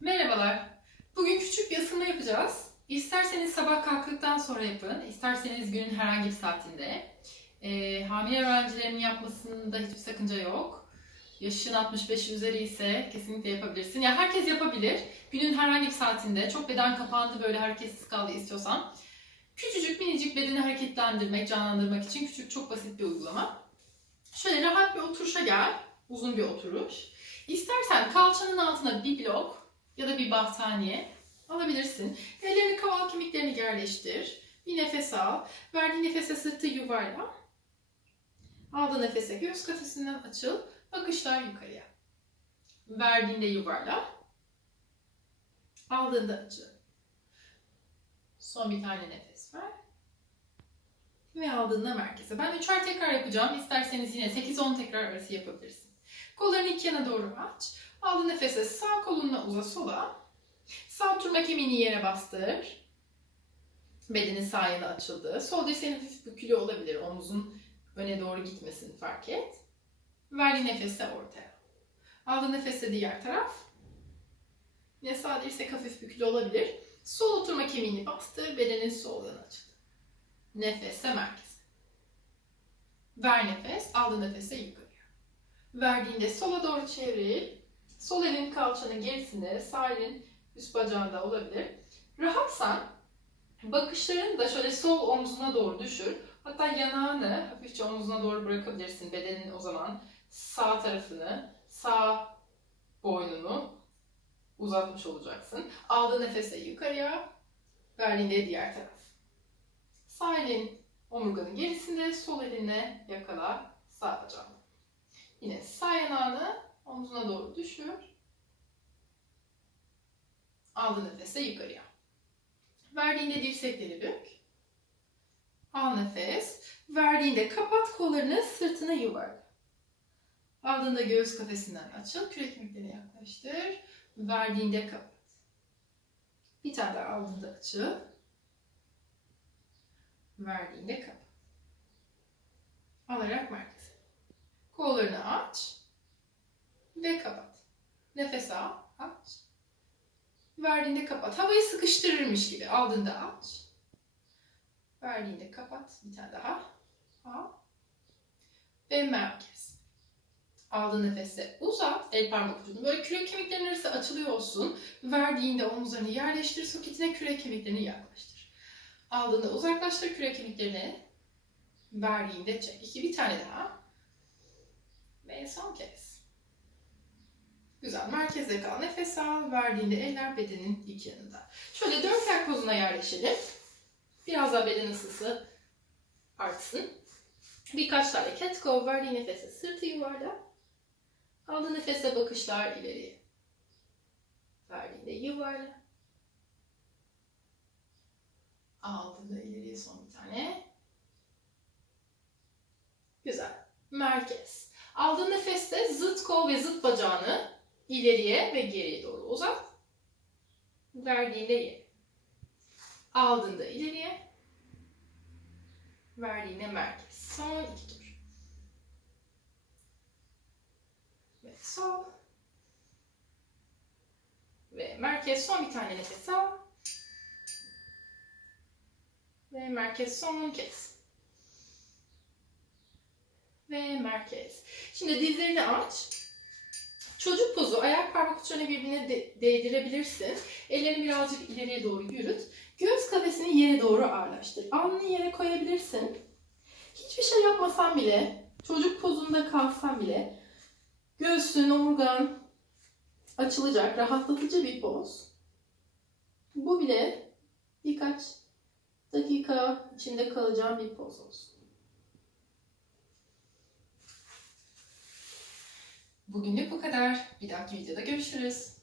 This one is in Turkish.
Merhabalar. Bugün küçük bir ısınma yapacağız. İsterseniz sabah kalktıktan sonra yapın, isterseniz günün herhangi bir saatinde. Ee, hamile öğrencilerin yapmasında hiçbir sakınca yok. Yaşın 65 üzeri ise kesinlikle yapabilirsin. Ya herkes yapabilir. Günün herhangi bir saatinde çok beden kapandı böyle hareketsiz kaldı istiyorsan. Küçücük minicik bedeni hareketlendirmek, canlandırmak için küçük çok basit bir uygulama. Şöyle rahat bir oturuşa gel. Uzun bir oturuş. İstersen kalçanın altına bir blok ya da bir battaniye alabilirsin. Ellerini kaval kemiklerini yerleştir. Bir nefes al. Verdiğin nefese sırtı yuvarla. Aldığın nefese göğüs kafesinden açıl. Bakışlar yukarıya. Verdiğinde yuvarla. Aldığında açıl. Son bir tane nefes ver. Ve aldığında merkeze. Ben üçer tekrar yapacağım. İsterseniz yine 8-10 tekrar arası yapabilirsin. Kollarını iki yana doğru aç. Aldığın nefese sağ kolunla uza sola. Sağ oturma kemiğini yere bastır. Bedenin sağ yanı açıldı. Sol dirseğin hafif bükülü olabilir. Omuzun öne doğru gitmesini fark et. Verdiğin nefese ortaya. Aldığın nefese diğer taraf. Yine sağ dirsek hafif bükülü olabilir. Sol oturma kemiğini bastır. Bedenin sol yanı açıldı. Nefese merkeze. Ver nefes. Aldığın nefese yukarıya. Verdiğinde sola doğru çevril. Sol elin kalçanın gerisinde, sağ elin üst bacağında olabilir. Rahatsan bakışlarını da şöyle sol omzuna doğru düşür. Hatta yanağını hafifçe omzuna doğru bırakabilirsin. Bedenin o zaman sağ tarafını, sağ boynunu uzatmış olacaksın. Aldığın nefese yukarıya, verdiğinde diğer taraf. Sağ elin omurganın gerisinde, sol elinle yakala sağ bacağını. Yine sağ yanağını omzuna doğru düşür. Aldı nefese yukarıya. Verdiğinde dirsekleri bük. Al nefes. Verdiğinde kapat kollarını sırtına yuvarla. Aldığında göğüs kafesinden açıl. Kürek kemiklerine yaklaştır. Verdiğinde kapat. Bir tane daha aldığında açıl. Verdiğinde kapat. Alarak merkeze. Kollarını aç ve kapat. Nefes al, aç. Verdiğinde kapat. Havayı sıkıştırırmış gibi. Aldığında aç. Verdiğinde kapat. Bir tane daha. Al. Ve merkez. Aldığın nefese uzat. El parmak ucunu. Böyle kürek kemiklerinin arası açılıyor olsun. Verdiğinde omuzlarını yerleştir. Soketine kürek kemiklerini yaklaştır. Aldığında uzaklaştır kürek kemiklerini. Verdiğinde çek. İki bir tane daha. Ve son kez. Güzel. Merkezde kal. Nefes al. Verdiğinde eller bedenin iki yanında. Şöyle dört ayak pozuna yerleşelim. Biraz daha beden ısısı artsın. Birkaç tane cat cow. Verdiğin nefese sırtı yuvarla. Aldığın nefeste bakışlar ileri. Verdiğinde yuvarla. Aldığında ileriye son bir tane. Güzel. Merkez. Aldığın nefeste zıt kol ve zıt bacağını ileriye ve geriye doğru uzat. Verdiğinde ye. Aldığında ileriye. Verdiğinde merkez. Son iki tur. Ve sol. Ve merkez son bir tane nefes al. Ve merkez son kez. Ve merkez. Şimdi dizlerini aç. Çocuk pozu ayak parmak uçlarını birbirine de- değdirebilirsin. Ellerini birazcık ileriye doğru yürüt. Göğüs kafesini yere doğru ağırlaştır. Alnını yere koyabilirsin. Hiçbir şey yapmasan bile, çocuk pozunda kalsan bile göğsün, omurgan açılacak, rahatlatıcı bir poz. Bu bile birkaç dakika içinde kalacağın bir poz olsun. Bugünlük bu kadar. Bir dahaki videoda görüşürüz.